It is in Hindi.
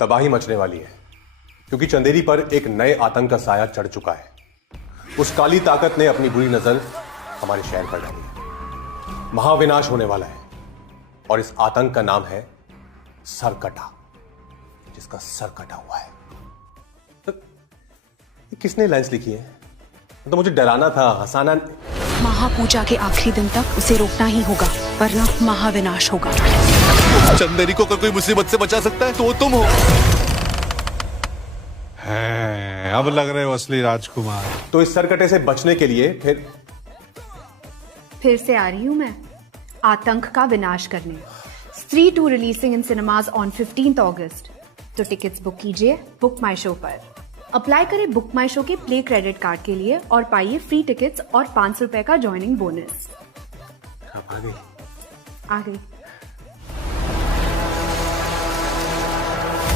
तबाही मचने वाली है, क्योंकि चंदेरी पर एक नए आतंक का साया चढ़ चुका है। उस काली ताकत ने अपनी बुरी नजर हमारे शहर पर डाली है। महाविनाश होने वाला है, और इस आतंक का नाम है सरकटा, जिसका सर कटा हुआ है। तो किसने लाइंस लिखी है? तो मुझे डराना था, हंसाना। महापूजा के आखिरी दिन तक उसे रोकना ही होगा, वरना महाविनाश होगा। चंदेरी को अगर कोई मुसीबत से बचा सकता है तो वो तुम हो। है, अब लग रहे हो असली राजकुमार। तो इस सरकटे से बचने के लिए फिर से आ रही हूं मैं, आतंक का विनाश करने। स्त्री 2 रिलीजिंग इन सिनेमाज ऑन 15 अगस्त। तो टिकट्स बुक कीजिए बुक माई शो पर। अप्लाई करें बुक माई शो के प्ले क्रेडिट कार्ड के लिए और पाइए फ्री टिकट्स और 500 रुपए का ज्वाइनिंग बोनस। आप आ गई। आ गई।